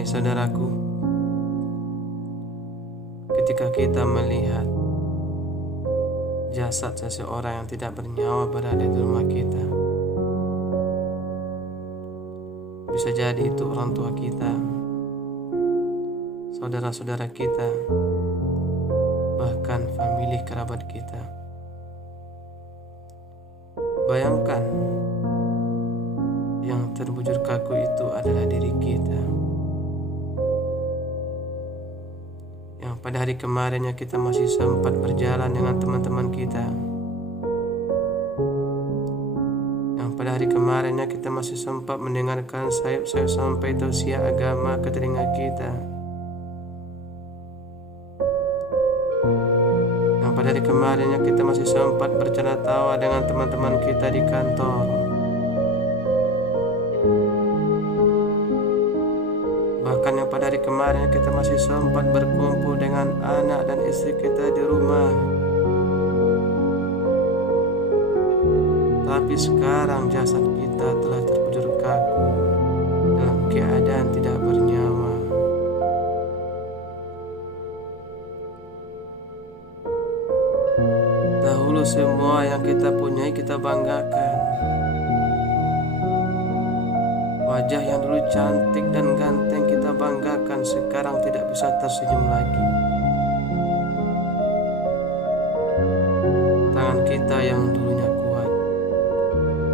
Hai saudaraku, ketika kita melihat jasad seseorang yang tidak bernyawa berada di rumah kita, bisa jadi itu orang tua kita, saudara-saudara kita, bahkan famili kerabat kita. Bayangkan, yang terbujur kaku itu adalah diri kita. Yang pada hari kemarinnya kita masih sempat berjalan dengan teman-teman kita. Yang pada hari kemarinnya kita masih sempat mendengarkan sayap-sayap sampai tausiah agama ke telinga kita. Yang pada hari kemarinnya kita masih sempat bercanda tawa dengan teman-teman kita di kantor. Bahkan yang pada hari kemarin kita masih sempat berkumpul dengan anak dan istri kita di rumah. Tapi sekarang jasad kita telah terbujur kaku dalam keadaan tidak bernyawa. Dahulu semua yang kita punyai kita banggakan. Wajah yang dulu cantik dan ganteng kita banggakan sekarang tidak bisa tersenyum lagi. Tangan kita yang dulunya kuat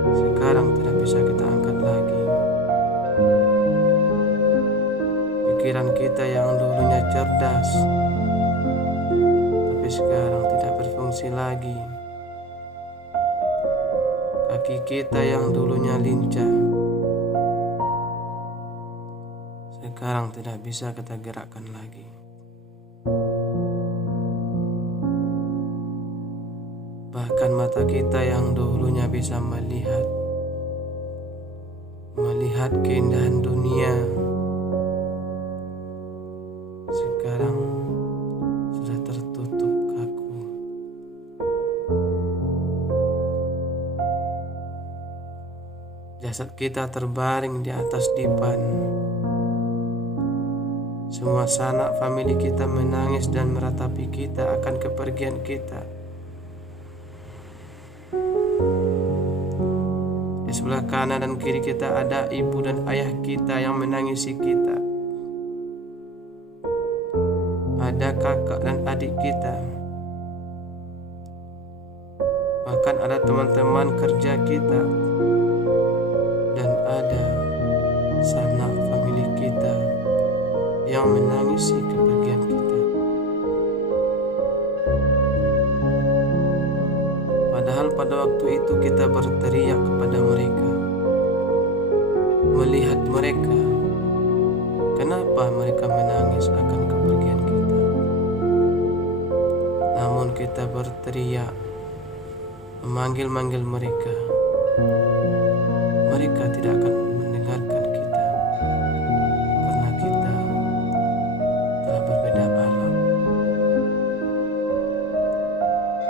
sekarang tidak bisa kita angkat lagi. Pikiran kita yang dulunya cerdas tapi sekarang tidak berfungsi lagi. Kaki kita yang dulunya lincah sekarang tidak bisa kita gerakkan lagi. Bahkan mata kita yang dulunya bisa melihat keindahan dunia sekarang sudah tertutup kaku. Jasad kita terbaring di atas dipan. Semua sanak famili kita menangis dan meratapi kita akan kepergian kita. Di sebelah kanan dan kiri kita ada ibu dan ayah kita yang menangisi kita. Ada kakak dan adik kita. Bahkan ada teman-teman kerja kita. Dan ada sanak famili kita yang menangisi kepergian kita. Padahal pada waktu itu kita berteriak kepada mereka, melihat mereka, kenapa mereka menangis akan kepergian kita. Namun kita berteriak, memanggil-manggil mereka. Mereka tidak akan mendengarkan kita karena kita telah berbeda alam.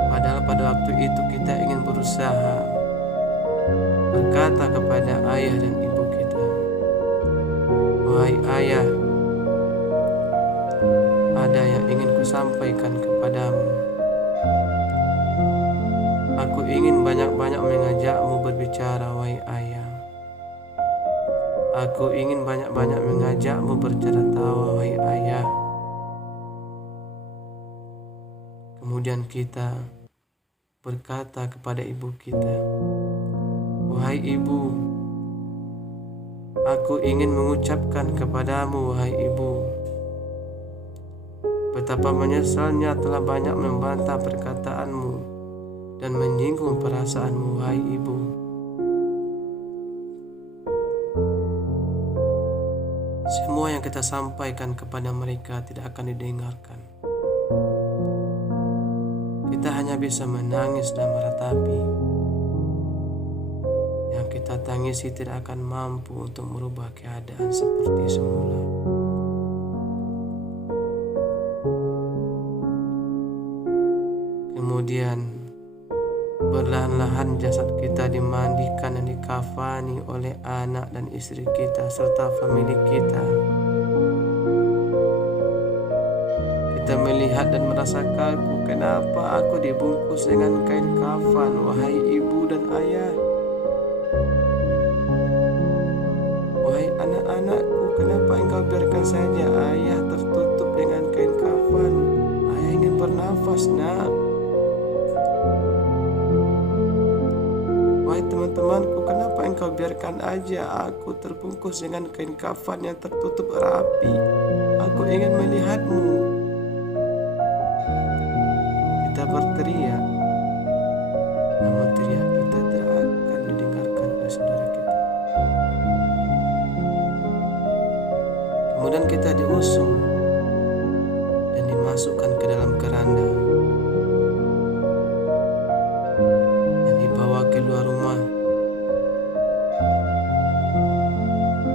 Padahal pada waktu itu kita ingin berusaha berkata kepada ayah dan ibu kita, "Wahai ayah, ada yang ingin kusampaikan kepadamu. Aku ingin banyak-banyak mengajakmu berbicara, wahai ayah. Aku ingin banyak-banyak mengajakmu bercanda tawa, wahai ayah." Kemudian kita berkata kepada ibu kita, "Wahai ibu, aku ingin mengucapkan kepadamu, wahai ibu, betapa menyesalnya telah banyak membantah perkataanmu dan menyinggung perasaanmu, wahai ibu. Semua yang kita sampaikan kepada mereka tidak akan didengarkan. Kita hanya bisa menangis dan meratapi. Yang kita tangisi tidak akan mampu untuk merubah keadaan seperti semula. Kemudian perlahan-lahan jasad kita dimandikan dan dikafani oleh anak dan istri kita serta famili kita. Kita melihat dan merasa kagu, kenapa aku dibungkus dengan kain kafan, wahai ibu dan ayah? Wahai anak-anakku, kenapa engkau biarkan saja ayah tertutup dengan kain kafan? Ayah ingin bernafas, nak. Wahai teman-temanku, kenapa engkau biarkan aja aku terbungkus dengan kain kafan yang tertutup rapi? Aku ingin melihatmu. Kita berteriak, namun teriak kita tidak akan didengarkan oleh saudara kita. Kemudian kita diusung dan dimasukkan ke dalam keranda dan dibawa keluar rumah.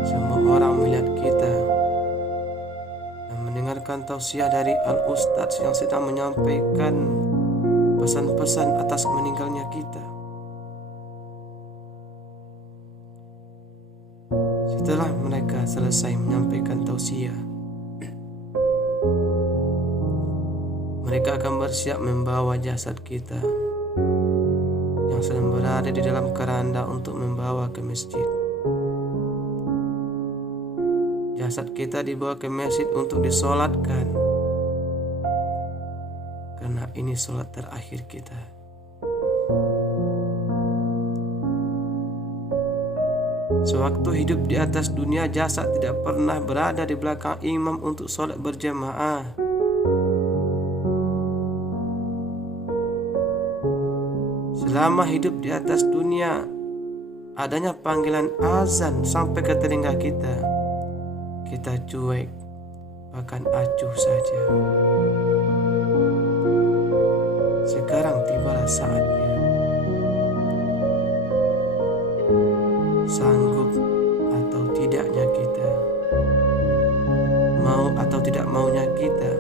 Semua orang melihat kita dan mendengarkan tausiah dari Al-Ustadz yang sedang menyampaikan pesan-pesan atas meninggalnya kita. Setelah mereka selesai menyampaikan tausiah, mereka akan bersiap membawa jasad kita yang sedang berada di dalam keranda untuk membawa ke masjid. Jasad kita dibawa ke masjid untuk disolatkan, karena ini solat terakhir kita. Sewaktu hidup di atas dunia, jasad tidak pernah berada di belakang imam untuk sholat berjamaah. Selama hidup di atas dunia, adanya panggilan azan sampai ke telinga kita, kita cuek, bahkan acuh saja. Sekarang tibalah saatnya. Sanggup atau tidaknya kita, mau atau tidak maunya kita,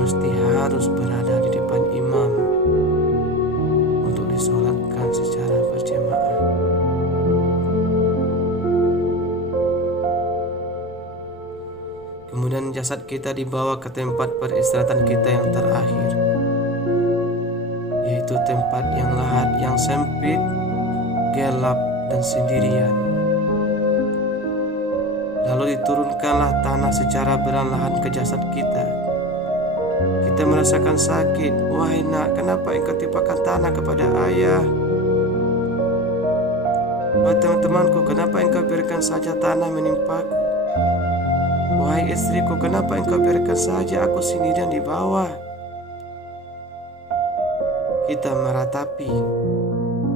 mesti harus berada di depan imam untuk disolatkan secara berjamaah. Kemudian jasad kita dibawa ke tempat peristirahatan kita yang terakhir, yaitu tempat yang lahat, yang sempit, gelap, dan sendirian. Lalu diturunkanlah tanah secara perlahan ke jasad kita. Kita merasakan sakit. Wahai nak, kenapa engkau timpakan tanah kepada ayah? Wahai teman-temanku, kenapa engkau biarkan saja tanah menimpaku? Wahai istriku, kenapa engkau biarkan saja aku sendirian di bawah? Kita meratapi,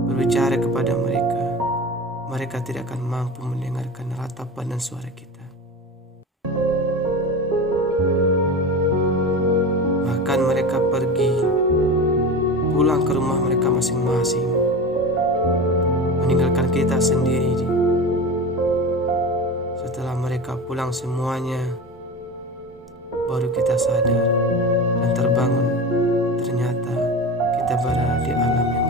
berbicara kepada mereka. Mereka tidak akan mampu mendengarkan ratapan dan suara kita. Bahkan mereka pergi, pulang ke rumah mereka masing-masing, meninggalkan kita sendiri. Setelah mereka pulang semuanya, baru kita sadar dan terbangun. Ternyata kita berada di alam yang